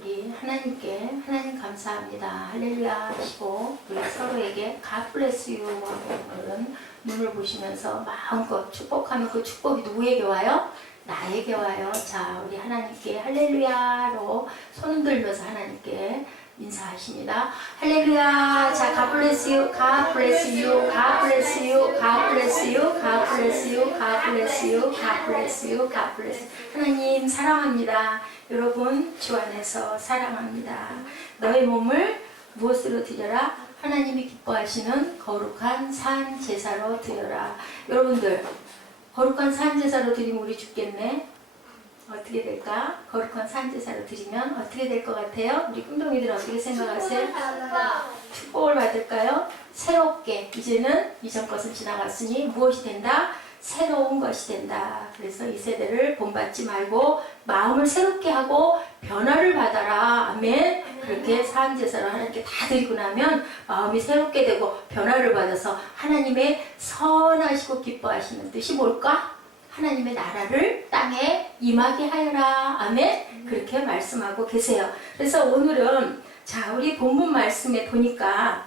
우리 하나님께 하나님 감사합니다. 할렐루야 하시고 우리 서로에게 God bless you 하고 그런 눈을 보시면서 마음껏 축복하면 그 축복이 누구에게 와요? 나에게 와요. 자, 우리 하나님께 할렐루야로 손 흔들면서 하나님께 인사하십니다. 할렐루야. 자, God bless you, God bless you, God bless you, God bless you, God bless you, God bless you, God bless you, God bless you. 하나님 사랑합니다. 여러분 주 안에서 사랑합니다. 너의 몸을 무엇으로 드려라? 하나님이 기뻐하시는 거룩한 산 제사로 드려라. 여러분들 거룩한 산 제사로 드리면 우리 죽겠네. 어떻게 될까? 거룩한 산 제사로 드리면 어떻게 될 것 같아요? 우리 꿈동이들 어떻게 생각하세요? 축복을 받을까요? 새롭게 이제는 이전 것은 지나갔으니 무엇이 된다? 새로운 것이 된다. 그래서 이 세대를 본받지 말고 마음을 새롭게 하고 변화를 받아라. 아멘. 그렇게 산 제사를 하나님께 다 드리고 나면 마음이 새롭게 되고 변화를 받아서 하나님의 선하시고 기뻐하시는 뜻이 뭘까? 하나님의 나라를 땅에 임하게 하여라. 아멘. 그렇게 말씀하고 계세요. 그래서 오늘은 자, 우리 본문 말씀에 보니까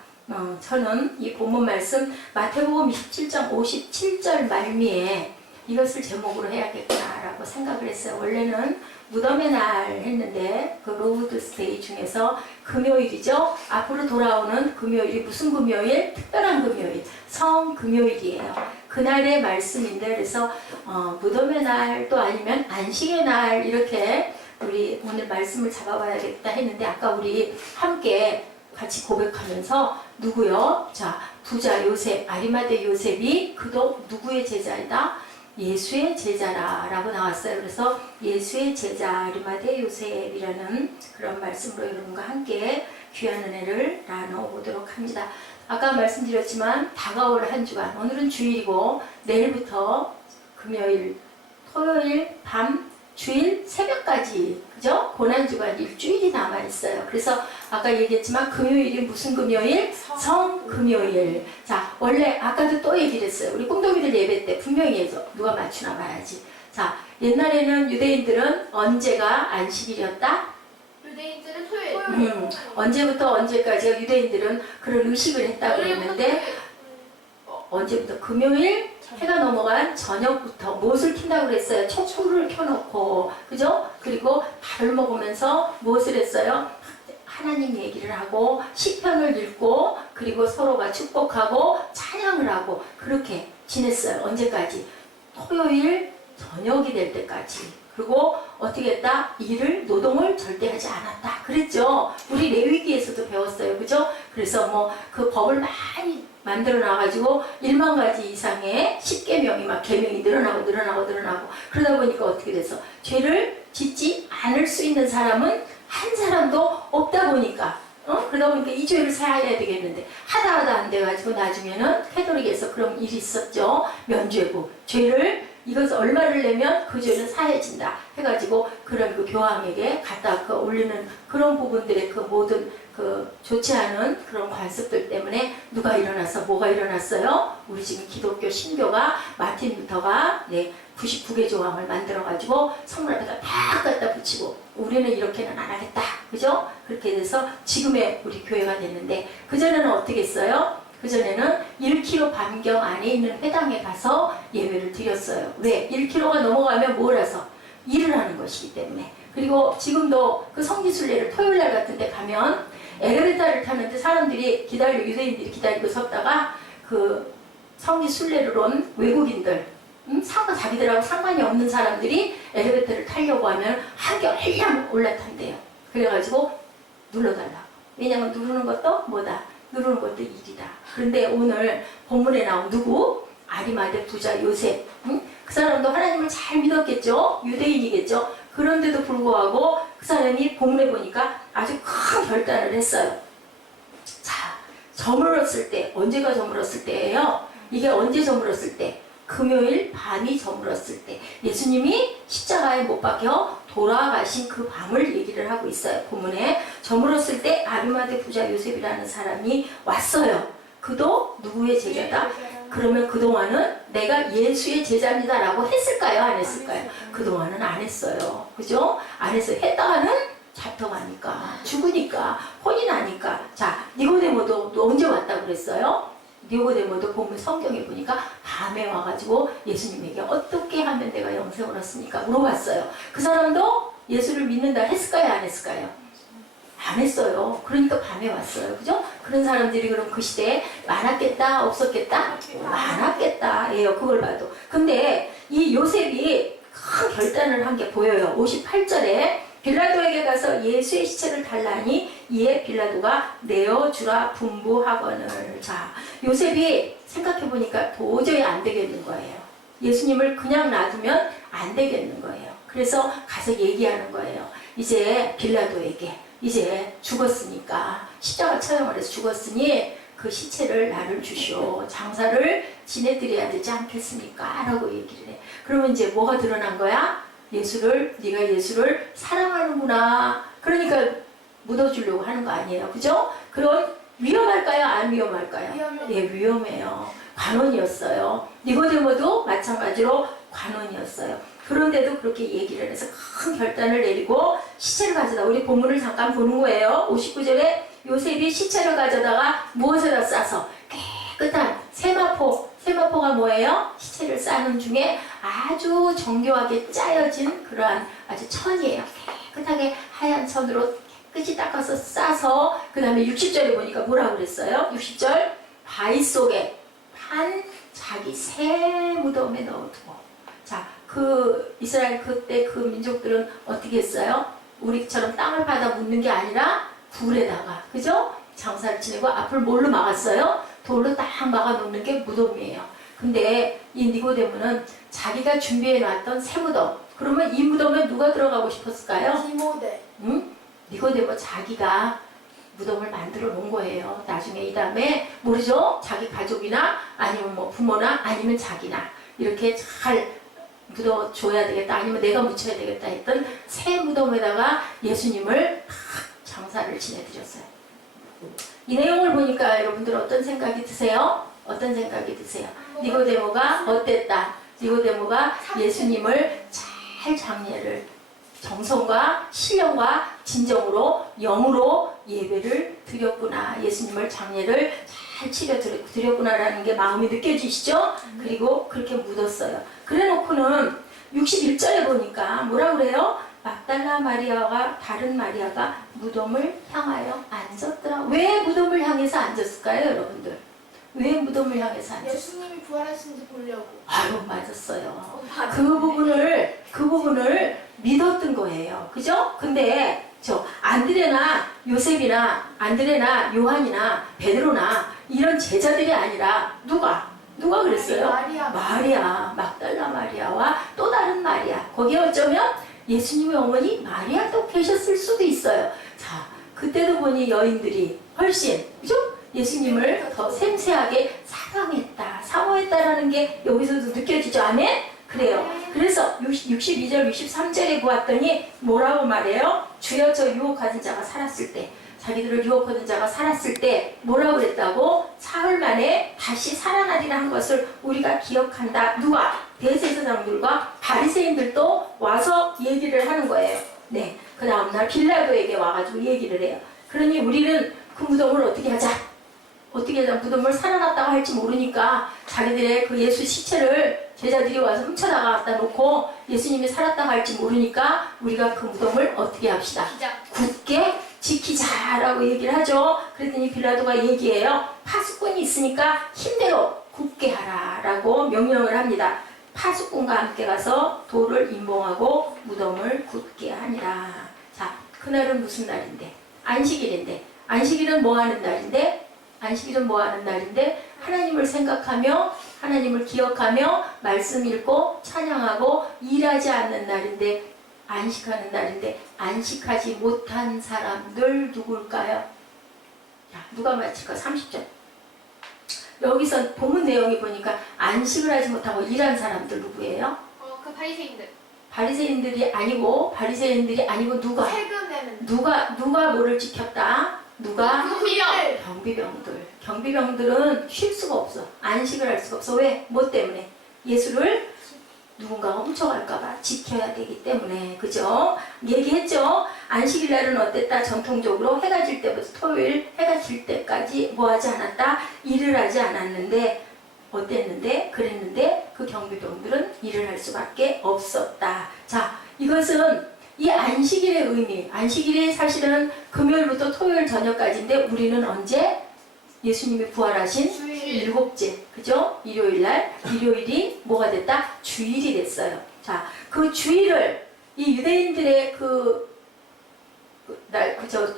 저는 이 본문 말씀 마태복음 27장 57절 말미에 이것을 제목으로 해야겠구나라고 생각을 했어요. 원래는 무덤의 날 했는데 그 로우드 스테이 중에서 금요일이죠. 앞으로 돌아오는 금요일이 무슨 금요일? 특별한 금요일, 성금요일이에요. 그날의 말씀인데 그래서 무덤의 날 또 아니면 안식의 날 이렇게 우리 오늘 말씀을 잡아봐야겠다 했는데 아까 우리 함께 같이 고백하면서 누구요? 자, 부자 요셉, 아리마대 요셉이 그도 누구의 제자이다? 예수의 제자라 라고 나왔어요. 그래서 예수의 제자 아리마대 요셉이라는 그런 말씀으로 여러분과 함께 귀한 은혜를 나눠보도록 합니다. 아까 말씀드렸지만 다가올 한 주간, 오늘은 주일이고 내일부터 금요일, 토요일 밤, 주일 새벽까지 그죠? 고난주간 일주일이 남아있어요. 그래서 아까 얘기했지만 금요일이 무슨 금요일? 성금요일. 자, 원래 아까도 또 얘기를 했어요. 우리 꿈동이들 예배 때 분명히 해서 누가 맞추나 봐야지. 자, 옛날에는 유대인들은 언제가 안식일이었다? 유대인들은 토요일. 언제부터 언제까지가 유대인들은 그런 의식을 했다고 했는데 언제부터? 금요일 해가 넘어간 저녁부터 무엇을 킨다고 그랬어요? 촛불을 켜놓고 그죠? 그리고 밥을 먹으면서 무엇을 했어요? 하나님 얘기를 하고 시편을 읽고 그리고 서로가 축복하고 찬양을 하고 그렇게 지냈어요. 언제까지? 토요일 저녁이 될 때까지. 그리고 어떻게 했다? 일을, 노동을 절대 하지 않았다. 그랬죠? 우리 레위기에서도 배웠어요. 그죠? 그래서 뭐 그 법을 많이 만들어 놔가지고 1만 가지 이상의 10계명이 막 계명이 늘어나고 그러다 보니까 어떻게 돼서 죄를 짓지 않을 수 있는 사람은 한 사람도 없다 보니까 그러다 보니까 이 죄를 사해야 되겠는데 하다 안 돼가지고 나중에는 캐톨릭에서 그런 일이 있었죠. 면죄부 죄를 이것을 얼마를 내면 그 죄는 사해진다 해가지고 그런 그 교황에게 갖다 올리는 그런 부분들의 그 모든 그 좋지 않은 그런 관습들 때문에 누가 일어나서 뭐가 일어났어요? 우리 지금 기독교 신교가 마틴 루터가 99개 조항을 만들어가지고 성문 앞에다 다 갖다 붙이고 우리는 이렇게는 안 하겠다. 그죠? 그렇게 돼서 지금의 우리 교회가 됐는데 그전에는 어떻게 했어요? 그전에는 1km 반경 안에 있는 회당에 가서 예배를 드렸어요. 왜? 1km가 넘어가면 뭘 해서? 일을 하는 것이기 때문에. 그리고 지금도 그 성지순례를 토요일날 같은 데 가면 엘리베이터를 타는데 사람들이 유대인들이 기다리고 섰다가 그 성지순례를 온 외국인들 자기들하고 상관이 없는 사람들이 엘리베이터를 타려고 하면 한개 얼른 올라탄대요. 그래가지고 눌러달라고. 왜냐면 누르는 것도 뭐다? 누르는 것도 일이다. 그런데 오늘 본문에 나온 누구? 아리마대 부자 요셉. 그 사람도 하나님을 잘 믿었겠죠? 유대인이겠죠? 그런데도 불구하고 그 사람이 본문에 보니까 아주 큰 결단을 했어요. 자, 저물었을 때, 언제가 저물었을 때예요? 이게 언제 저물었을 때? 금요일 밤이 저물었을 때 예수님이 십자가에 못 박혀 돌아가신 그 밤을 얘기를 하고 있어요. 본문에 저물었을 때 아리마대 부자 요셉이라는 사람이 왔어요. 그도 누구의 제자다? 그러면 그동안은 내가 예수의 제자입니다 라고 했을까요? 안 했을까요? 그동안은 안 했어요. 그죠? 안 했어요. 했다가는 잡혀가니까 죽으니까 혼이 나니까. 자, 니고데모도 너 언제 왔다고 그랬어요? 니고데모도 보면 성경에 보니까 밤에 와가지고 예수님에게 어떻게 하면 내가 영생을 얻습니까? 물어봤어요. 그 사람도 예수를 믿는다 했을까요? 안 했을까요? 안 했어요. 그러니까 밤에 왔어요. 그죠? 그런 사람들이 그럼 그 시대에 많았겠다? 없었겠다? 많았겠다. 예요. 그걸 봐도. 근데 이 요셉이 큰 결단을 한 게 보여요. 58절에 빌라도에게 가서 예수의 시체를 달라니 이에 빌라도가 내어주라 분부하거늘. 자, 요셉이 생각해보니까 도저히 안 되겠는 거예요. 예수님을 그냥 놔두면 안 되겠는 거예요. 그래서 가서 얘기하는 거예요. 이제 빌라도에게 이제 죽었으니까 십자가 처형을 해서 죽었으니 그 시체를 나를 주시오. 장사를 지내드려야 되지 않겠습니까? 라고 얘기를 해. 그러면 이제 뭐가 드러난 거야? 네가 예수를 사랑하는구나. 그러니까 묻어주려고 하는 거 아니에요. 그죠? 그럼 위험할까요? 안 위험할까요? 위험해요. 예, 위험해요. 관원이었어요. 니고데모도 마찬가지로 관원이었어요. 그런데도 그렇게 얘기를 해서 큰 결단을 내리고 시체를 가져다, 우리 본문을 잠깐 보는 거예요. 59절에 요셉이 시체를 가져다가 무엇에다 싸서 깨끗한 세마포가 뭐예요? 시체를 싸는 중에 아주 정교하게 짜여진 그러한 아주 천이에요. 깨끗하게 하얀 천으로 깨끗이 닦아서 싸서 그 다음에 60절에 보니까 뭐라고 그랬어요? 60절 바위 속에 판 자기 새 무덤에 넣어두고. 자, 그 이스라엘 그때 그 민족들은 어떻게 했어요? 우리처럼 땅을 파다 묻는 게 아니라 굴에다가, 그죠? 장사를 지내고 앞을 뭘로 막았어요? 돌로 딱 막아 놓는 게 무덤이에요. 근데 이 니고데모는 자기가 준비해 놨던 새 무덤. 그러면 이 무덤에 누가 들어가고 싶었을까요? 디모데. 응? 니고데모 자기가 무덤을 만들어 놓은 거예요. 나중에 이 다음에 모르죠? 자기 가족이나 아니면 뭐 부모나 아니면 자기나 이렇게 잘 묻어줘야 되겠다, 아니면 내가 묻혀야 되겠다 했던 새 무덤에다가 예수님을 다 장사를 지내드렸어요. 이 내용을 보니까 여러분들 어떤 생각이 드세요? 어떤 생각이 드세요? 니고데모가 어땠다? 니고데모가 예수님을 잘 장례를 정성과 신령과 진정으로 영으로 예배를 드렸구나. 예수님을 장례를 잘 치려 드렸구나라는 게 마음이 느껴지시죠? 그리고 그렇게 묻었어요. 그래 놓고는 61절에 보니까 뭐라 그래요? 막달라 마리아와 다른 마리아가 무덤을 향하여 앉았더라. 왜 무덤을 향해서 앉았을까요, 여러분들? 왜 무덤을 향해서 앉았을까요? 예수님이 부활하신지 보려고. 아유, 맞았어요. 맞네. 그 부분을 믿었던 거예요. 그죠? 근데 안드레나 요셉이나 안드레나 요한이나 베드로나 이런 제자들이 아니라 누가 그랬어요? 마리아, 막달라 마리아와 또 다른 마리아. 거기에 어쩌면 예수님의 어머니 마리아도 계셨을 수도 있어요. 자, 그때도 보니 여인들이 훨씬, 그죠? 예수님을 더 생생하게 사랑했다, 사모했다라는 게 여기서도 느껴지죠? 아멘? 그래요. 그래서 62절, 63절에 보았더니 뭐라고 말해요? 주여 저 유혹하던 자가 살았을 때, 자기들을 유혹하던 자가 살았을 때 뭐라고 그랬다고? 사흘 만에 다시 살아나리라 한 것을 우리가 기억한다. 누가? 대제사장들과 바리새인들도 와서 얘기를 하는 거예요. 네, 그 다음날 빌라도에게 와가지고 얘기를 해요. 그러니 우리는 그 무덤을 어떻게 하자? 무덤을 살아났다고 할지 모르니까 자기들의 그 예수 시체를 제자들이 와서 훔쳐나갔다 놓고 예수님이 살았다고 할지 모르니까 우리가 그 무덤을 어떻게 합시다? 굳게 지키자라고 얘기를 하죠. 그랬더니 빌라도가 얘기해요. 파수꾼이 있으니까 힘대로 굳게 하라라고 명령을 합니다. 파수꾼과 함께 가서 돌을 임봉하고 무덤을 굳게 하니라. 자, 그날은 무슨 날인데? 안식일인데. 안식일은 뭐 하는 날인데? 안식일은 뭐 하는 날인데? 하나님을 생각하며 하나님을 기억하며 말씀 읽고 찬양하고 일하지 않는 날인데, 안식하는 날인데 안식하지 못한 사람들 누굴까요? 자, 누가 맞힐까? 30절. 여기서 본문 내용이 보니까 안식을 하지 못하고 일한 사람들 누구예요? 그 바리새인들. 바리새인들이 아니고 누가? 세금 내는. 누가 뭐를 지켰다? 누가? 경비병. 경비병들은 쉴 수가 없어. 안식을 할 수가 없어. 왜? 뭐 때문에? 예수를 누군가가 훔쳐갈까봐 지켜야 되기 때문에. 그죠? 얘기했죠? 안식일날은 어땠다? 전통적으로 해가 질 때부터 토요일 해가 질 때까지 뭐 하지 않았다? 일을 하지 않았는데 어땠는데? 그랬는데 그 경비병들은 일을 할 수밖에 없었다. 자, 이것은 이 안식일의 의미, 안식일이 사실은 금요일부터 토요일 저녁까지인데 우리는 언제? 예수님이 부활하신 주일. 7째, 그죠? 일요일이 뭐가 됐다? 주일이 됐어요. 자, 그 주일을 이 유대인들의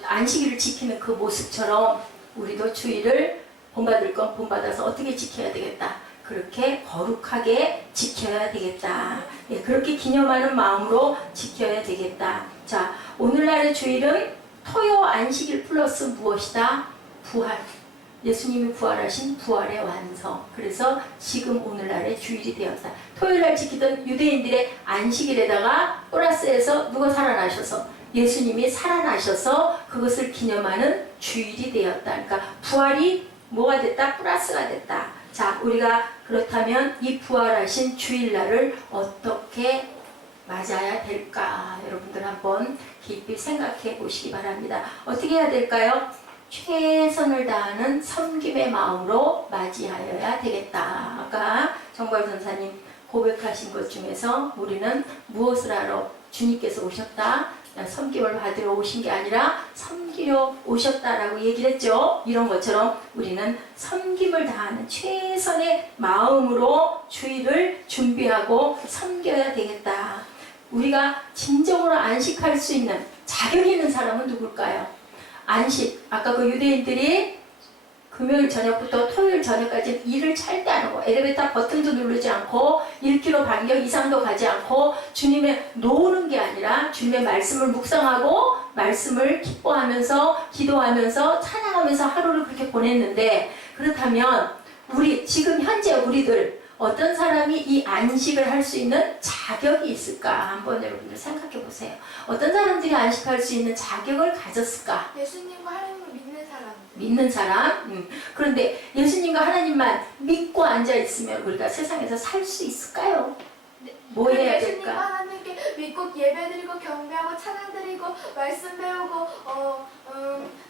안식일을 지키는 그 모습처럼 우리도 주일을 본받을 건 본받아서 어떻게 지켜야 되겠다. 그렇게 거룩하게 지켜야 되겠다. 예, 그렇게 기념하는 마음으로 지켜야 되겠다. 자, 오늘날의 주일은 토요 안식일 플러스 무엇이다? 부활. 예수님이 부활하신 부활의 완성. 그래서 지금 오늘날의 주일이 되었다. 토요일날 지키던 유대인들의 안식일에다가 플러스해서 누가 살아나셔서 예수님이 살아나셔서 그것을 기념하는 주일이 되었다. 그러니까 부활이 뭐가 됐다? 플러스가 됐다. 자, 우리가 그렇다면 이 부활하신 주일날을 어떻게 맞아야 될까? 여러분들 한번 깊이 생각해 보시기 바랍니다. 어떻게 해야 될까요? 최선을 다하는 섬김의 마음으로 맞이하여야 되겠다. 아까 정발 전사님 고백하신 것 중에서 우리는 무엇을 하러 주님께서 오셨다? 섬김을 받으러 오신 게 아니라 섬기러 오셨다라고 얘기를 했죠. 이런 것처럼 우리는 섬김을 다하는 최선의 마음으로 주일을 준비하고 섬겨야 되겠다. 우리가 진정으로 안식할 수 있는 자격이 있는 사람은 누굴까요? 안식, 아까 그 유대인들이 금요일 저녁부터 토요일 저녁까지 일을 절대 안 하고 엘리베이터 버튼도 누르지 않고 1km 반경 이상도 가지 않고 주님의 노는 게 아니라 주님의 말씀을 묵상하고 말씀을 기뻐하면서 기도하면서 찬양하면서 하루를 그렇게 보냈는데, 그렇다면 우리 지금 현재 우리들 어떤 사람이 이 안식을 할 수 있는 자격이 있을까? 한번 여러분들 생각해 보세요. 어떤 사람들이 안식할 수 있는 자격을 가졌을까? 예수님과 하나님을 믿는 사람. 믿는 사람. 그런데 예수님과 하나님만 믿고 앉아 있으면 우리가 세상에서 살 수 있을까요? 네. 뭐 해야 예수님과 될까? 하나님께 믿고 예배드리고 경배하고 찬양드리고 말씀 배우고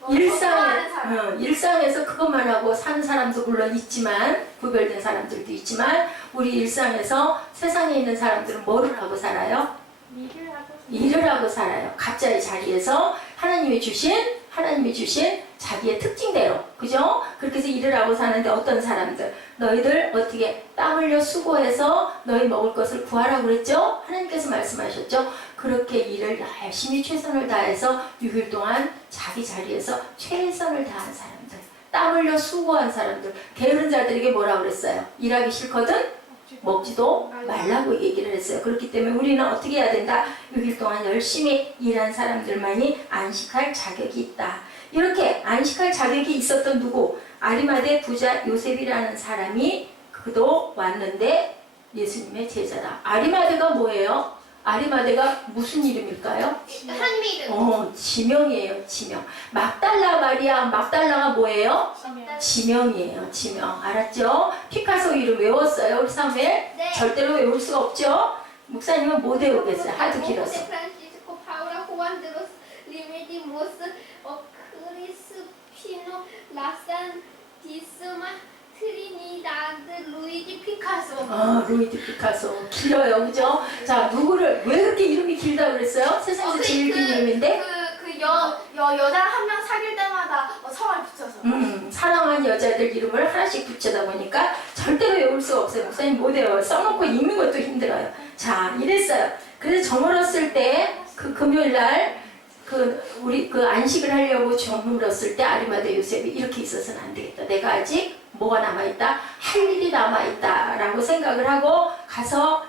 일상에, 전도하는 사람. 일상에서 그것만 하고 사는 사람도 물론 있지만, 구별된 사람들도 있지만, 우리 일상에서 세상에 있는 사람들은 뭐를 하고 살아요? 일을 하고 살아요. 각자의 자리에서 하나님이 주신 자기의 특징대로, 그죠? 그렇게 해서 일을 하고 사는데 어떤 사람들, 너희들 어떻게 땀 흘려 수고해서 너희 먹을 것을 구하라고 그랬죠? 하나님께서 말씀하셨죠? 그렇게 일을 열심히 최선을 다해서 6일 동안 자기 자리에서 최선을 다한 사람들, 땀 흘려 수고한 사람들, 게으른 자들에게 뭐라고 그랬어요? 일하기 싫거든? 먹지도 말라고 얘기를 했어요. 그렇기 때문에 우리는 어떻게 해야 된다? 6일 동안 열심히 일한 사람들만이 안식할 자격이 있다. 이렇게 안식할 자격이 있었던 누구? 아리마대 부자 요셉이라는 사람이 그도 왔는데 예수님의 제자다. 아리마대가 뭐예요? 아리마대가 무슨 이름일까요? 하나님의 이름. 지명이에요. 지명. 막달라 마리아, 막달라가 뭐예요? 지명이에요. 지명. 알았죠? 피카소 이름 외웠어요, 우리 사무엘? 네. 절대로 외울 수가 없죠? 목사님은 못 외우겠어요. 하도 길어서. 프란시스코 파우라 호안드로스 리메디모스 크리스피노 라산 디스마 트리니다드 루이지 피카소. 루이지 피카소. 길어요, 그죠? 자, 누구를, 왜 그렇게 이름이 길다고 그랬어요? 세상에서 제일 긴 이름인데? 여자 한 명 사귈 때마다 성을 붙여서. 사랑하는 여자들 이름을 하나씩 붙여다 보니까 절대로 외울 수가 없어요. 목사님 못 외워요. 써놓고 읽는 것도 힘들어요. 자, 이랬어요. 그래서 저물었을 때, 그 금요일날, 우리 안식을 하려고 저물었을 때 아리마대 요셉이 이렇게 있어서는 안 되겠다. 내가 아직 뭐가 남아있다? 할 일이 남아있다. 라고 생각을 하고 가서,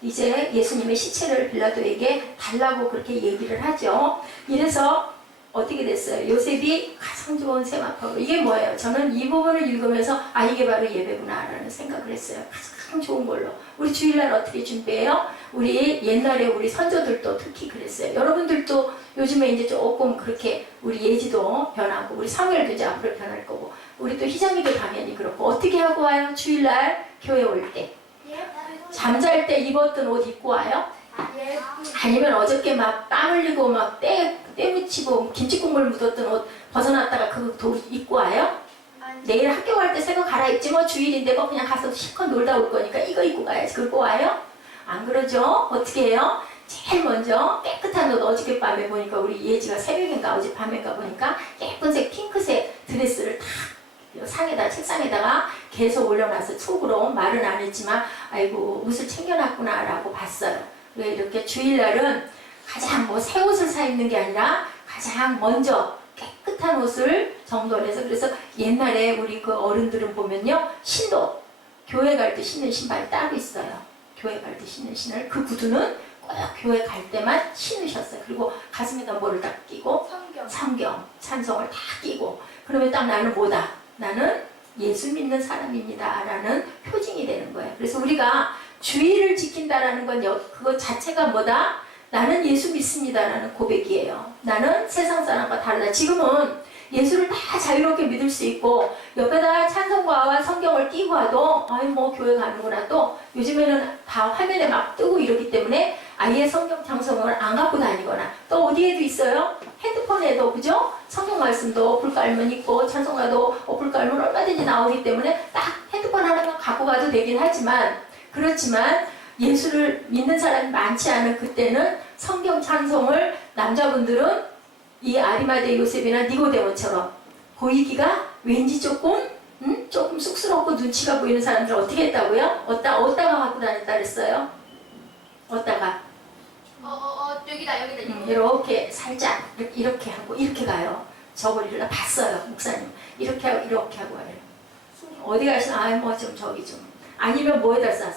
이제 예수님의 시체를 빌라도에게 달라고 그렇게 얘기를 하죠. 이래서 어떻게 됐어요? 요셉이 가장 좋은 세마포로, 이게 뭐예요? 저는 이 부분을 읽으면서 이게 바로 예배구나 라는 생각을 했어요. 가장 좋은 걸로. 우리 주일날 어떻게 준비해요? 우리 옛날에 우리 선조들도 특히 그랬어요. 여러분들도 요즘에 이제 조금 그렇게 우리 예지도 변하고 우리 사무엘도 이제 앞으로 변할 거고 우리 또 희정이도 당연히 그렇고 어떻게 하고 와요? 주일날 교회 올 때 잠잘 때 입었던 옷 입고 와요? 예쁜. 아니면 어저께 막 땀 흘리고 막 때 묻히고 김치 국물 묻었던 옷 벗어났다가 그거 입고 와요? 아니. 내일 학교 갈 때 새거 갈아입지 뭐 주일인데 뭐 그냥 가서 실컷 놀다 올 거니까 이거 입고 가야지. 그러고 와요? 안 그러죠? 어떻게 해요? 제일 먼저 깨끗한 옷 어저께 밤에 보니까 우리 예지가 새벽인가 어젯밤인가 보니까 예쁜색 핑크색 드레스를 탁 상에다 책상에다가 계속 올려놔서 툭으로 말은 안 했지만 아이고 옷을 챙겨놨구나 라고 봤어요. 왜 이렇게 주일날은 가장 뭐 새 옷을 사 입는 게 아니라 가장 먼저 깨끗한 옷을 정돈해서 그래서 옛날에 우리 그 어른들은 보면요 신도 교회 갈 때 신는 신발이 따로 있어요. 교회 갈 때 신는 신을 그 구두는 꼭 교회 갈 때만 신으셨어요. 그리고 가슴에다 뭐를 딱 끼고 성경 찬송을 다 끼고 그러면 딱 나는 뭐다? 나는 예수 믿는 사람입니다 라는 표징이 되는 거예요. 그래서 우리가 주의를 지킨다라는 건 그것 자체가 뭐다? 나는 예수 믿습니다 라는 고백이에요. 나는 세상 사람과 다르다. 지금은 예수를 다 자유롭게 믿을 수 있고 옆에다 찬송가와 성경을 끼고 와도 아이 뭐 교회 가는구나. 또 요즘에는 다 화면에 막 뜨고 이러기 때문에 아예 성경 찬송을 안 갖고 다니거나 또 어디에도 있어요? 핸드폰에도 그죠? 성경 말씀도 어플 깔면 있고 찬송가도 어플 깔면 얼마든지 나오기 때문에 딱 핸드폰 하나만 갖고 가도 되긴 하지만 그렇지만 예수를 믿는 사람이 많지 않은 그때는 성경 찬송을 남자분들은 이 아리마대 요셉이나 니고데모처럼 보이기가 왠지 조금 쑥스럽고 눈치가 보이는 사람들 어떻게 했다고요? 어디다가 갖고 다녔다 그랬어요? 어디다가? 여기다. 이렇게 살짝 이렇게 하고 이렇게 가요. 저걸 봤어요 목사님. 이렇게 하고 이렇게 하고 와요. 어디 가시나 뭐 좀 저기 좀 아니면 뭐에다 쌌어?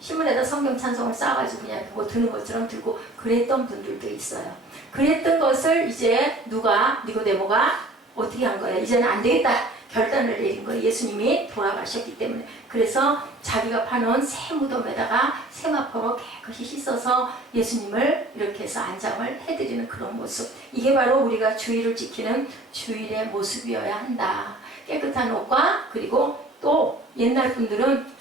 신문에다 성경 찬송을 싸가지고 그냥 뭐 드는 것처럼 들고 그랬던 분들도 있어요. 그랬던 것을 이제 니고데모가 어떻게 한 거예요? 이제는 안 되겠다 결단을 내린 거예요. 예수님이 돌아가셨기 때문에. 그래서 자기가 파놓은 새 무덤에다가 세마포로 깨끗이 씻어서 예수님을 이렇게 해서 안장을 해드리는 그런 모습. 이게 바로 우리가 주일을 지키는 주일의 모습이어야 한다. 깨끗한 옷과 그리고 또 옛날 분들은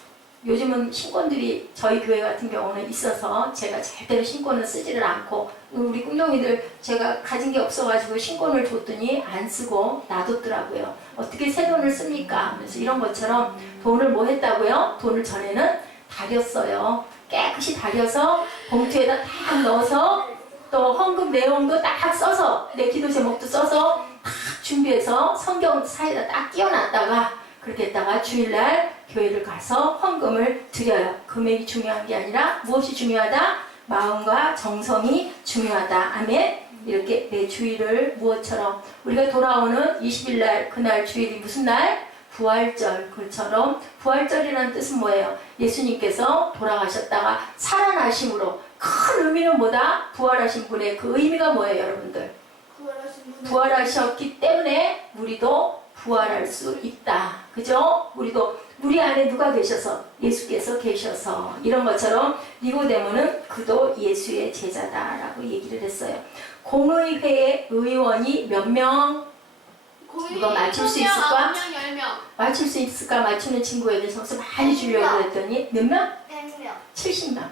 요즘은 신권들이 저희 교회 같은 경우는 있어서 제가 절대로 신권을 쓰지를 않고 우리 꿈동이들 제가 가진 게 없어가지고 신권을 줬더니 안 쓰고 놔뒀더라고요. 어떻게 새 돈을 씁니까? 하면서 이런 것처럼 돈을 뭐 했다고요? 돈을 전에는 다렸어요. 깨끗이 다려서 봉투에다 딱 넣어서 또 헌금 내용도 딱 써서 내 기도 제목도 써서 딱 준비해서 성경 사이에다 딱 끼워놨다가 그렇게 했다가 주일날 교회를 가서 헌금을 드려요. 금액이 중요한 게 아니라 무엇이 중요하다? 마음과 정성이 중요하다. 아멘. 이렇게 내 주일을 무엇처럼 우리가 돌아오는 20일날 그날 주일이 무슨 날? 부활절. 그처럼 부활절이라는 뜻은 뭐예요? 예수님께서 돌아가셨다가 살아나심으로 큰 의미는 뭐다? 부활하신 분의 그 의미가 뭐예요 여러분들? 부활하셨기 때문에 우리도 부활할 수 있다. 그죠? 우리 안에 누가 계셔서? 예수께서 계셔서. 이런 것처럼 니고데모는 그도 예수의 제자다라고 얘기를 했어요. 공의회의 의원이 몇 명? 누가 맞출 수 있을까? 10명. 맞출 수 있을까? 맞추는 친구에게 점수 많이 주려고 했더니 몇 명? 100명. 70명.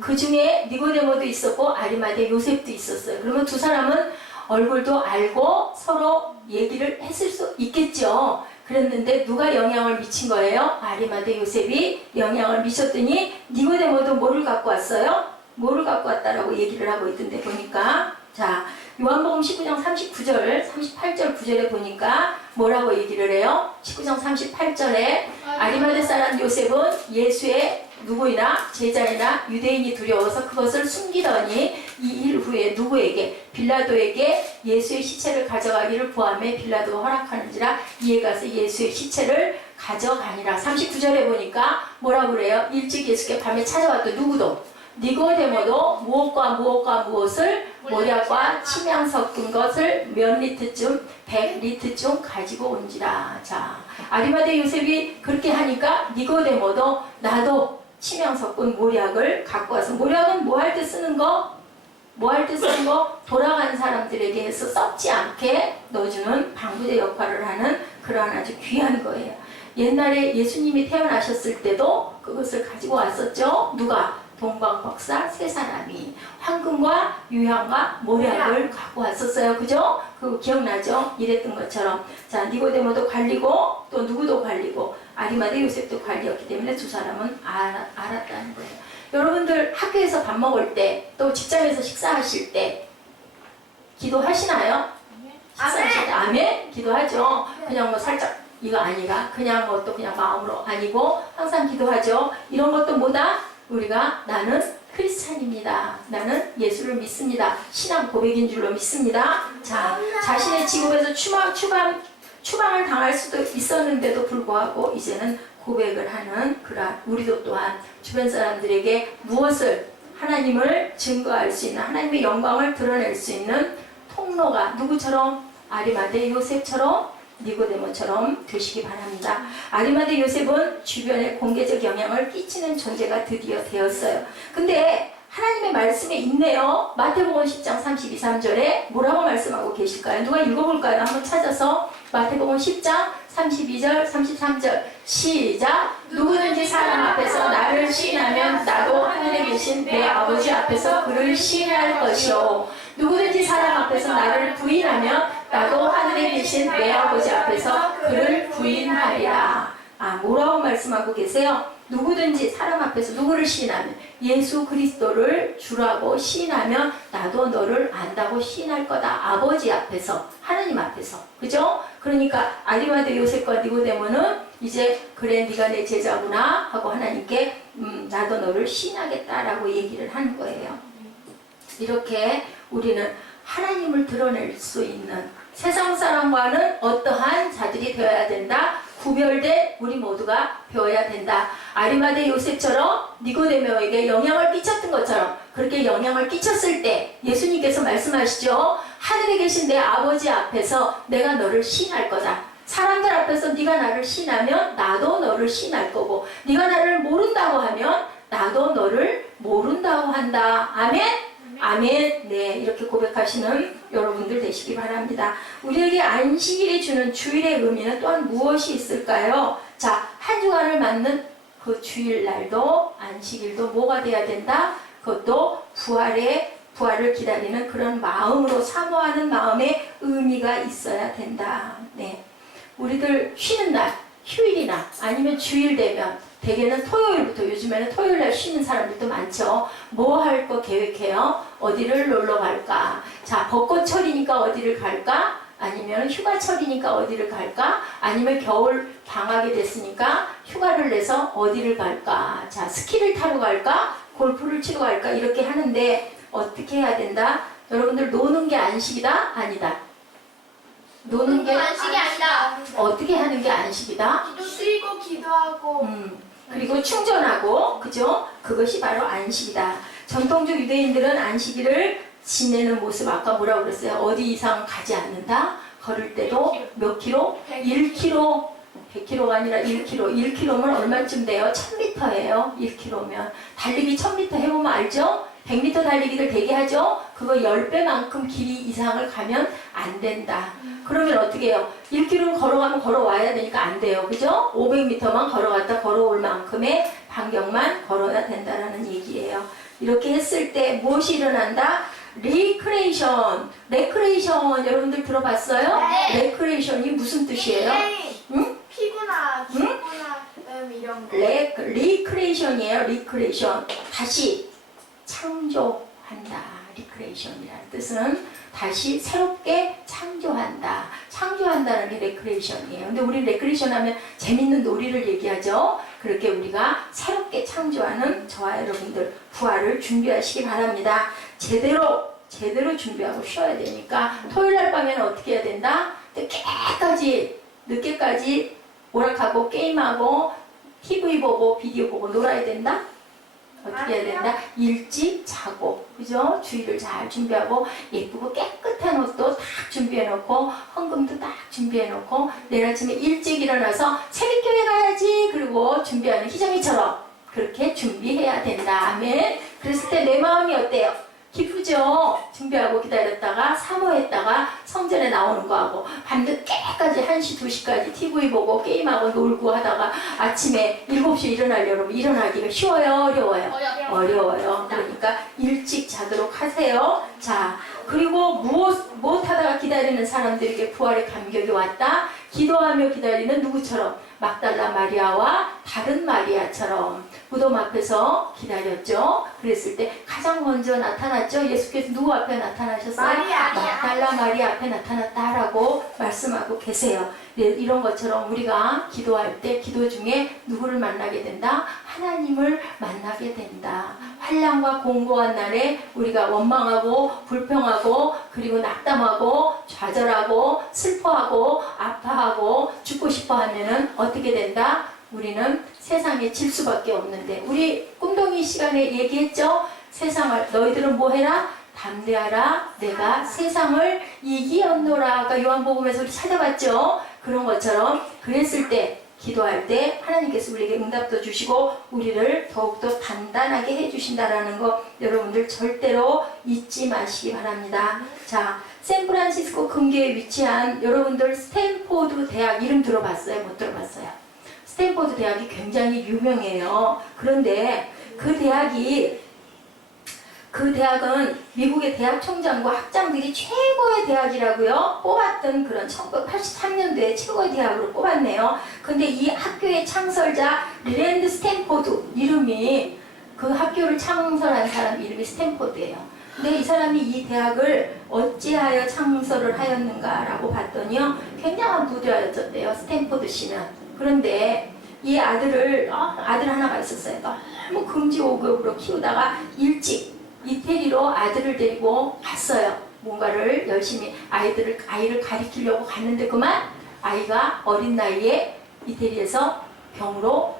그 중에 니고데모도 있었고 아리마대 요셉도 있었어요. 그러면 두 사람은 얼굴도 알고 서로 얘기를 했을 수 있겠죠. 그랬는데 누가 영향을 미친 거예요? 아리마대 요셉이 영향을 미쳤더니 니고데모도 뭐를 갖고 왔어요? 뭐를 갖고 왔다라고 얘기를 하고 있던데 보니까 자 요한복음 19장 39절 38절 9절에 보니까 뭐라고 얘기를 해요? 19장 38절에 아리마대 사람 요셉은 예수의 누구이나 제자이나 유대인이 두려워서 그것을 숨기더니 이 일 후에 누구에게? 빌라도에게 예수의 시체를 가져가기를 구하며 빌라도가 허락하는지라 이에 가서 예수의 시체를 가져가니라. 39절에 보니까 뭐라고 그래요? 일찍 예수께 밤에 찾아왔던 누구도 니고데모도 무엇과 무엇을 모략과 침향 섞은 것을 몇 리트쯤 100리트쯤 가지고 온지라. 자 아리마대 요셉이 그렇게 하니까 니고데모도 나도 침향 섞은 모략을 갖고 와서 모략은 뭐 할 때 쓰는 거? 뭐 할 때 쓰는 거? 돌아간 사람들에게 해서 썩지 않게 넣어주는 방부제 역할을 하는 그러한 아주 귀한 거예요. 옛날에 예수님이 태어나셨을 때도 그것을 가지고 왔었죠. 누가? 동방박사 세 사람이 황금과 유향과 모략을 갖고 왔었어요. 그죠? 그거 기억나죠? 이랬던 것처럼. 자, 니고데모도 관리고 또 누구도 관리고 아리마대 요셉도 관리였기 때문에 두 사람은 알았다는 거예요. 여러분들 학교에서 밥 먹을 때 또 직장에서 식사하실 때 기도하시나요? 식사하실 때 아멘? 기도하죠. 그냥 뭐 살짝 이거 아니라 그냥 뭐 또 그냥 마음으로 아니고 항상 기도하죠. 이런 것도 뭐다? 우리가 나는 크리스찬입니다. 나는 예수를 믿습니다. 신앙 고백인 줄로 믿습니다. 자, 자신의 직업에서 추방을 당할 수도 있었는데도 불구하고 이제는 고백을 하는 그런 우리도 또한 주변 사람들에게 무엇을 하나님을 증거할 수 있는 하나님의 영광을 드러낼 수 있는 통로가 누구처럼 아리마대 요셉처럼 니고데모처럼 되시기 바랍니다. 아리마대 요셉은 주변에 공개적 영향을 끼치는 존재가 드디어 되었어요. 근데 하나님의 말씀에 있네요. 마태복음 10장 32, 3절에 뭐라고 말씀하고 계실까요? 누가 읽어볼까요? 한번 찾아서 마태복음 10장 32절, 33절 시작! 누구든지 사람 앞에서 나를 시인하면 나도 하늘에 계신 내 아버지 앞에서 그를 시인할 것이요 누구든지 사람 앞에서 나를 부인하면 나도 하늘에 계신 내 아버지 앞에서 그를 부인하리라. 아, 뭐라고 말씀하고 계세요? 누구든지 사람 앞에서 누구를 시인하면 예수 그리스도를 주라고 시인하면 나도 너를 안다고 시인할 거다. 아버지 앞에서, 하나님 앞에서. 그죠? 그러니까 아리마대 요셉과 니고데모는 이제 그래 네가 내 제자구나 하고 하나님께 나도 너를 시인하겠다라고 얘기를 한 거예요. 이렇게 우리는 하나님을 드러낼 수 있는 세상 사람과는 어떠한 자들이 되어야 된다. 구별된 우리 모두가 배워야 된다. 아리마대 요셉처럼 니고데모에게 영향을 끼쳤던 것처럼 그렇게 영향을 끼쳤을 때 예수님께서 말씀하시죠. 하늘에 계신 내 아버지 앞에서 내가 너를 시인할 거다. 사람들 앞에서 네가 나를 시인하면 나도 너를 시인할 거고 네가 나를 모른다고 하면 나도 너를 모른다고 한다. 아멘? 아멘. 네, 이렇게 고백하시는 여러분들 되시기 바랍니다. 우리에게 안식일이 주는 주일의 의미는 또한 무엇이 있을까요? 자, 한 주간을 맞는 그 주일날도 안식일도 뭐가 돼야 된다? 그것도 부활을 기다리는 그런 마음으로 사모하는 마음의 의미가 있어야 된다. 네, 우리들 쉬는 날, 휴일이나 아니면 주일 되면 대개는 토요일부터 요즘에는 토요일날 쉬는 사람들도 많죠. 뭐 할 거 계획해요? 어디를 놀러 갈까? 자, 벚꽃철이니까 어디를 갈까? 아니면 휴가철이니까 어디를 갈까? 아니면 겨울 방학이 됐으니까 휴가를 내서 어디를 갈까? 자, 스키를 타러 갈까? 골프를 치러 갈까? 이렇게 하는데 어떻게 해야 된다? 여러분들 노는 게 안식이다? 아니다. 노는 게 안식이 아니다. 어떻게 하는 게 안식이다? 쉬고 기도하고 그리고 충전하고, 그죠? 그것이 바로 안식이다. 전통적 유대인들은 안식일을 지내는 모습, 아까 뭐라고 그랬어요? 어디 이상 가지 않는다? 걸을 때도 몇 킬로? 1킬로. 100킬로가 아니라 1킬로. 1킬로면 얼마쯤 돼요? 1000m예요. 1킬로면. 달리기 1000m 해보면 알죠? 100m 달리기를 되게 하죠? 그거 10배만큼 길이 이상을 가면 안 된다. 그러면 어떻게 해요? 1km 걸어가면 걸어와야 되니까 안 돼요. 그죠? 500m만 걸어갔다 걸어올 만큼의 반경만 걸어야 된다라는 얘기예요. 이렇게 했을 때 무엇이 일어난다? 리크레이션. 레크레이션 여러분들 들어봤어요? 네. 레크레이션이 무슨 뜻이에요? 응? 피구나, 응? 이런 거. 리크레이션이에요. 리크레이션. 다시 창조한다. 리크레이션이라는 뜻은 다시 새롭게 창조한다. 창조한다는 게 레크레이션이에요. 근데 우리 레크레이션 하면 재밌는 놀이를 얘기하죠. 그렇게 우리가 새롭게 창조하는 저와 여러분들 부활을 준비하시기 바랍니다. 제대로 준비하고 쉬어야 되니까 토요일날 밤에는 어떻게 해야 된다? 늦게까지 오락하고 게임하고 TV 보고 비디오 보고 놀아야 된다? 어떻게 해야 된다? 일찍 자고, 그죠? 주일을 잘 준비하고 예쁘고 깨끗한 옷도 딱 준비해놓고 헌금도 딱 준비해놓고 내일 아침에 일찍 일어나서 새벽교회 가야지 그리고 준비하는 희정이처럼 그렇게 준비해야 된다. 아멘. 그랬을 때 내 마음이 어때요? 기쁘죠? 준비하고 기다렸다가 사모했다가 성전에 나오는 거하고 밤늦게까지 1시, 2시까지 TV 보고 게임하고 놀고 하다가 아침에 7시에 일어날 여러분 일어나기가 쉬워요? 어려워요? 어려워요. 그러니까 일찍 자도록 하세요. 자, 그리고 무엇 하다가 기다리는 사람들에게 부활의 감격이 왔다. 기도하며 기다리는 누구처럼? 막달라 마리아와 다른 마리아처럼 무덤 앞에서 기다렸죠. 그랬을 때 가장 먼저 나타났죠. 예수께서 누구 앞에 나타나셨어요? 마리아. 막달라 마리아 앞에 나타났다라고 말씀하고 계세요. 네, 이런 것처럼 우리가 기도할 때 기도 중에 누구를 만나게 된다? 하나님을 만나게 된다. 환난과 공고한 날에 우리가 원망하고 불평하고 그리고 낙담하고 좌절하고 슬퍼하고 아파하고 죽고 싶어 하면은 어떻게 된다? 우리는 세상에 질 수밖에 없는데 우리 꿈동이 시간에 얘기했죠? 세상을 너희들은 뭐 해라? 담대하라 내가 세상을 이기었노라가 요한복음에서 우리 찾아봤죠? 그런 것처럼 그랬을 때 기도할 때 하나님께서 우리에게 응답도 주시고 우리를 더욱더 단단하게 해주신다라는 거 여러분들 절대로 잊지 마시기 바랍니다. 자, 샌프란시스코 근교에 위치한 여러분들 스탠포드 대학 이름 들어봤어요? 못 들어봤어요? 스탠포드 대학이 굉장히 유명해요. 그런데 그 대학은 미국의 대학 총장과 학장들이 최고의 대학이라고요 뽑았던 그런 1983년도에 최고의 대학으로 뽑았네요. 근데 이 학교의 창설자 랜드 스탠포드 이름이 그 학교를 창설한 사람 이름이 스탠포드예요. 근데 이 사람이 이 대학을 어찌하여 창설을 하였는가라고 봤더니요 굉장한 부자였었대요. 스탠포드 씨는. 그런데 이 아들 하나가 있었어요. 너무 금지옥으로 키우다가 일찍 이태리로 아들을 데리고 갔어요. 뭔가를 열심히 아이를 가리키려고 갔는데 그만 아이가 어린 나이에 이태리에서 병으로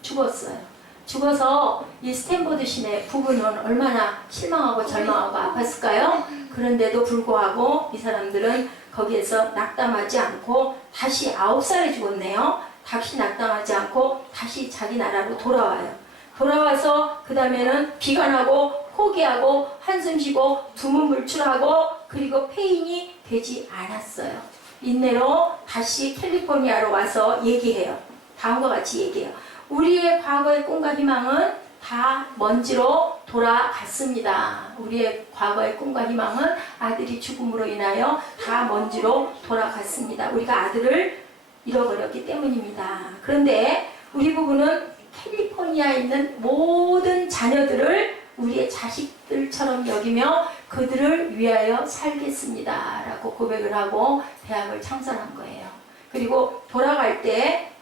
죽었어요. 죽어서 이 스탠포드 시내 부부는 얼마나 실망하고 절망하고 아팠을까요? 그런데도 불구하고 이 사람들은 거기에서 낙담하지 않고 다시 9살에 죽었네요. 다시 낙담하지 않고 다시 자기 나라로 돌아와요. 돌아와서 그 다음에는 비관하고 포기하고 한숨 쉬고 두문불출하고 그리고 폐인이 되지 않았어요. 인내로 다시 캘리포니아로 와서 얘기해요. 다음과 같이 얘기해요. 우리의 과거의 꿈과 희망은 다 먼지로 돌아갔습니다. 우리의 과거의 꿈과 희망은 아들이 죽음으로 인하여 다 먼지로 돌아갔습니다. 우리가 아들을 잃어버렸기 때문입니다. 그런데 우리 부부는 캘리포니아에 있는 모든 자녀들을 우리의 자식들처럼 여기며 그들을 위하여 살겠습니다 라고 고백을 하고 대학을 창설한 거예요. 그리고 돌아갈 때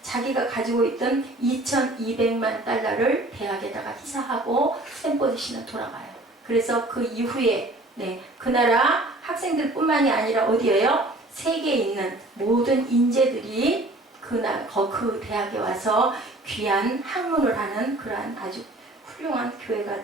자기가 가지고 있던 2,200만 달러를 대학에다가 희사하고 스탠포드 시는 돌아가요. 그래서 그 이후에 그 나라 학생들 뿐만이 아니라 어디예요? 세계에 있는 모든 인재들이 그 대학에 와서 귀한 학문을 하는 그러한 아주 훌륭한 교회가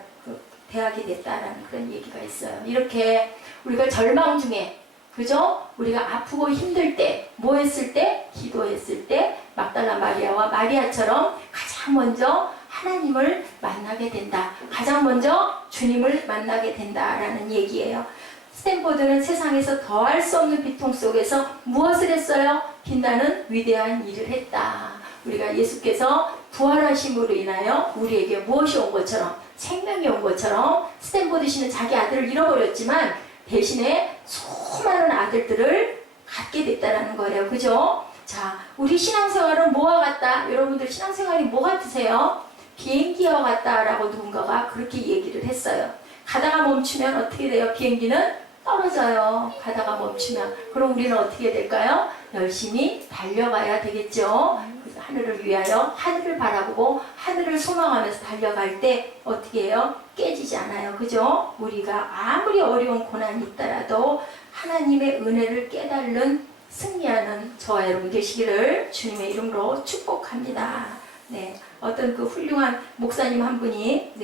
대학이 됐다라는 그런 얘기가 있어요. 이렇게 우리가 절망 중에 그죠? 우리가 아프고 힘들 때, 뭐 했을 때? 기도했을 때 막달라 마리아와 마리아처럼 가장 먼저 하나님을 만나게 된다. 가장 먼저 주님을 만나게 된다라는 얘기예요. 스탠포드는 세상에서 더할 수 없는 비통 속에서 무엇을 했어요? 빛나는 위대한 일을 했다. 우리가 예수께서 부활하심으로 인하여 우리에게 무엇이 온 것처럼 생명이 온 것처럼 스탠포드 씨는 자기 아들을 잃어버렸지만 대신에 수많은 아들들을 갖게 됐다라는 거예요. 그죠? 자, 우리 신앙생활은 뭐와 같다? 여러분들 신앙생활이 뭐 같으세요? 비행기와 같다라고 누군가가 그렇게 얘기를 했어요. 가다가 멈추면 어떻게 돼요? 비행기는 떨어져요. 가다가 멈추면. 그럼 우리는 어떻게 될까요? 열심히 달려가야 되겠죠. 그래서 하늘을 위하여 하늘을 바라보고 하늘을 소망하면서 달려갈 때 어떻게 해요? 깨지지 않아요. 그죠? 우리가 아무리 어려운 고난이 있더라도 하나님의 은혜를 깨달는 승리하는 저와 여러분 되시기를 주님의 이름으로 축복합니다. 네, 어떤 그 훌륭한 목사님 한 분이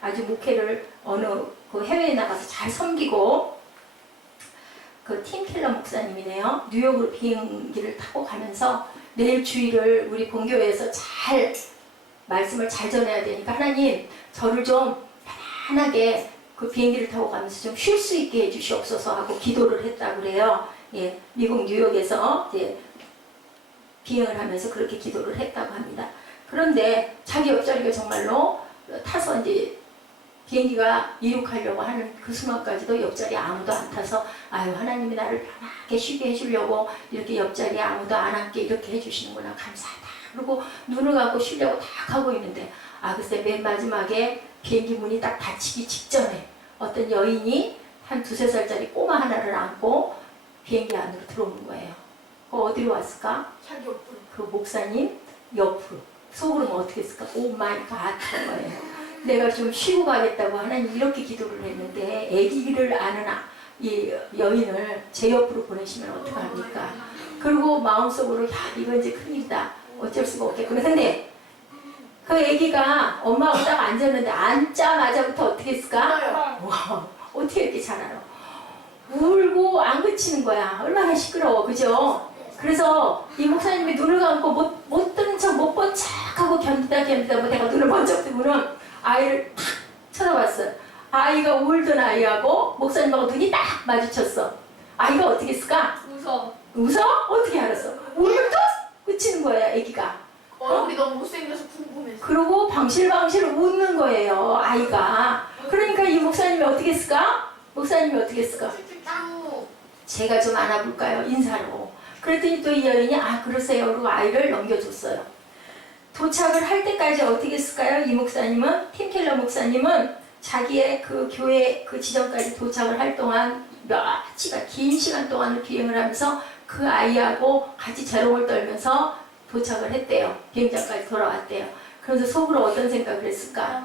아주 목회를 어느 그 해외에 나가서 잘 섬기고 그 팀 켈러 목사님이네요. 뉴욕으로 비행기를 타고 가면서 내일 주일을 우리 본교회에서 잘 말씀을 잘 전해야 되니까 하나님 저를 좀 편안하게 그 비행기를 타고 가면서 좀 쉴 수 있게 해주시옵소서 하고 기도를 했다고 그래요. 예, 미국 뉴욕에서 이제 비행을 하면서 그렇게 기도를 했다고 합니다. 그런데 자기 옆자리가 정말로 타서 이제 비행기가 이륙하려고 하는 그 순간까지도 옆자리에 아무도 안 타서 아유 하나님이 나를 편하게 쉬게 해주려고 이렇게 옆자리에 아무도 안 앉게 이렇게 해주시는구나 감사하다. 그리고 눈을 감고 쉬려고 딱 하고 있는데 글쎄 맨 마지막에 비행기 문이 딱 닫히기 직전에 어떤 여인이 한 2~3살짜리 꼬마 하나를 안고 비행기 안으로 들어오는 거예요. 어디로 왔을까? 자기 옆으로. 그 목사님 옆으로. 속으로는 어떻게 했을까? 오 마이 갓 그런 거예요. 내가 좀 쉬고 가겠다고 하나님 이렇게 기도를 했는데 아기를 아는 이 여인을 제 옆으로 보내시면 어떡합니까? 그리고 마음속으로 야 이거 이제 큰일이다. 어쩔 수가 없겠구나. 근데 그 아기가 엄마하고 딱 앉았는데 앉자마자부터 어떻게 했을까? 와, 어떻게 이렇게 잘 알아? 울고 안 그치는 거야. 얼마나 시끄러워. 그죠? 그래서 이 목사님이 눈을 감고 못 뜨는 척 못 본 척하고 견디다 뭐 내가 눈을 번쩍 뜨고는 아이를 탁 쳐다봤어요. 아이가 울던 아이하고 목사님하고 눈이 딱 마주쳤어. 아이가 어떻게 했을까? 웃어? 어떻게 알았어? 울면서 그치는 거야 아기가. 얼굴이 너무 못생겨서 궁금해서. 그러고 방실방실 웃는 거예요 아이가. 그러니까 이 목사님이 어떻게 했을까? 제가 좀 안아볼까요? 인사로. 그랬더니 또 이 여인이 그러세요. 그리고 아이를 넘겨줬어요. 도착을 할 때까지 어떻게 했을까요? 이 목사님은, 팀 켈러 목사님은 자기의 그 교회 그 지점까지 도착을 할 동안 며칠간 긴 시간 동안을 비행을 하면서 그 아이하고 같이 재롱을 떨면서 도착을 했대요. 비행장까지 돌아왔대요. 그래서 속으로 어떤 생각을 했을까?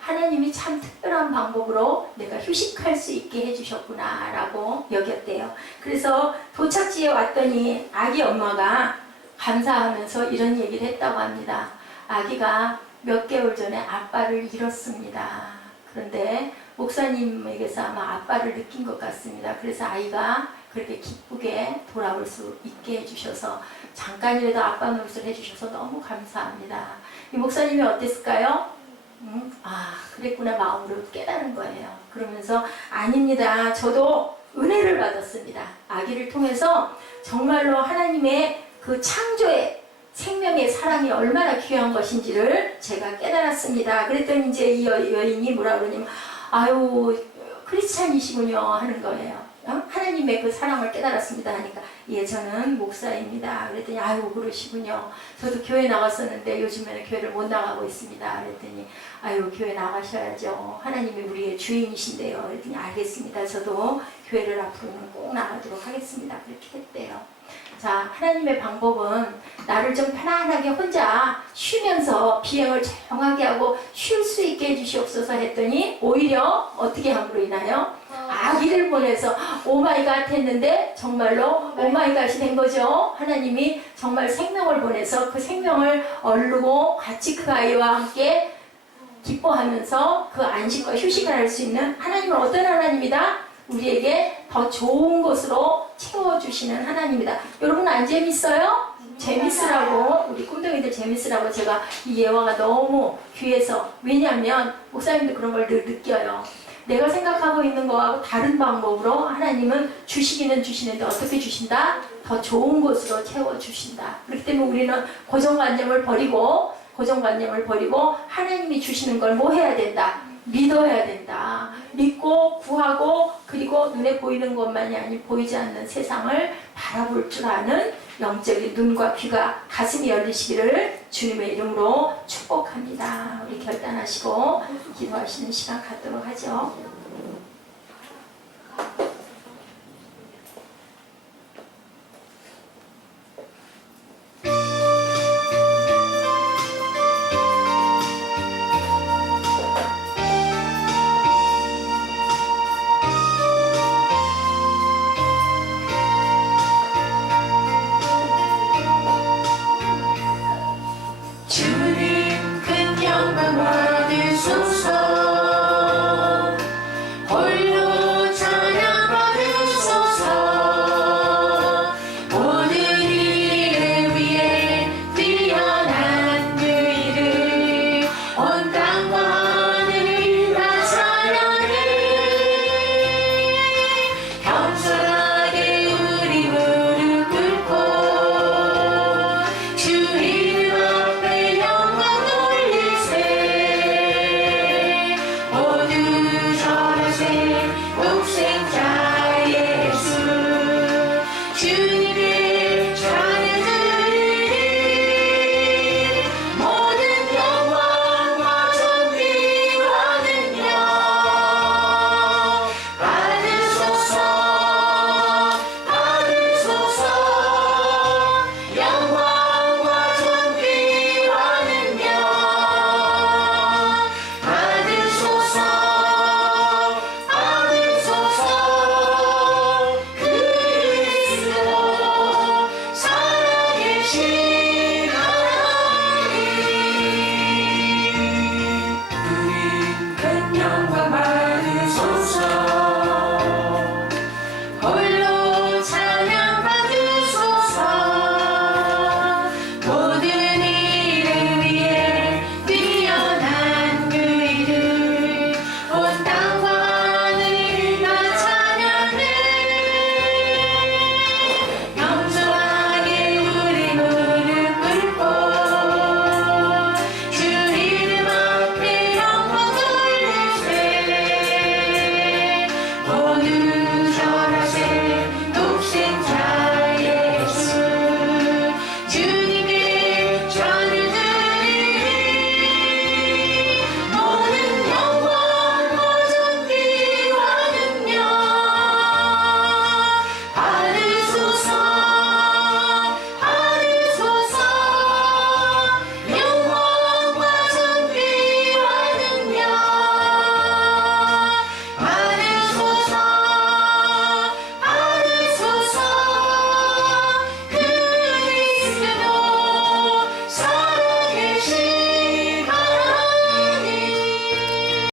하나님이 참 특별한 방법으로 내가 휴식할 수 있게 해주셨구나 라고 여겼대요. 그래서 도착지에 왔더니 아기 엄마가 감사하면서 이런 얘기를 했다고 합니다. 아기가 몇 개월 전에 아빠를 잃었습니다. 그런데 목사님에게서 아마 아빠를 느낀 것 같습니다. 그래서 아이가 그렇게 기쁘게 돌아올 수 있게 해주셔서 잠깐이라도 아빠 노릇을 해주셔서 너무 감사합니다. 이 목사님이 어땠을까요? 그랬구나 마음으로 깨달은 거예요. 그러면서 아닙니다. 저도 은혜를 받았습니다. 아기를 통해서 정말로 하나님의 그 창조의 생명의 사랑이 얼마나 귀한 것인지를 제가 깨달았습니다. 그랬더니 이제 이 여인이 뭐라 그러냐면 아유 크리스찬이시군요 하는 거예요. 하나님의 그 사랑을 깨달았습니다 하니까 예 저는 목사입니다. 그랬더니 아유 그러시군요. 저도 교회 나갔었는데 요즘에는 교회를 못 나가고 있습니다. 그랬더니 아유 교회 나가셔야죠. 하나님이 우리의 주인이신데요. 그랬더니 알겠습니다. 저도 교회를 앞으로는 꼭 나가도록 하겠습니다. 그렇게 했대요. 자, 하나님의 방법은 나를 좀 편안하게 혼자 쉬면서 비행을 조용하게 하고 쉴 수 있게 해주시옵소서 했더니 오히려 어떻게 함으로 인하여 아기를 보내서 오마이갓 했는데 정말로 오마이갓이 된 거죠. 하나님이 정말 생명을 보내서 그 생명을 얼르고 같이 그 아이와 함께 기뻐하면서 그 안식과 휴식을 할 수 있는 하나님은 어떤 하나님이다? 우리에게 더 좋은 것으로 채워주시는 하나님이다. 여러분 안 재밌어요? 재밌으라고 우리 꿈덩이들 재밌으라고 제가 이 예화가 너무 귀해서 왜냐하면 목사님도 그런 걸 늘 느껴요. 내가 생각하고 있는 거하고 다른 방법으로 하나님은 주시기는 주시는데 어떻게 주신다? 더 좋은 것으로 채워주신다. 그렇기 때문에 우리는 고정관념을 버리고 하나님이 주시는 걸 뭐 해야 된다? 믿어야 된다. 믿고 구하고 그리고 눈에 보이는 것만이 아닌 보이지 않는 세상을 바라볼 줄 아는 영적인 눈과 귀가 가슴이 열리시기를 주님의 이름으로 축복합니다. 우리 결단하시고 기도하시는 시간 갖도록 하죠.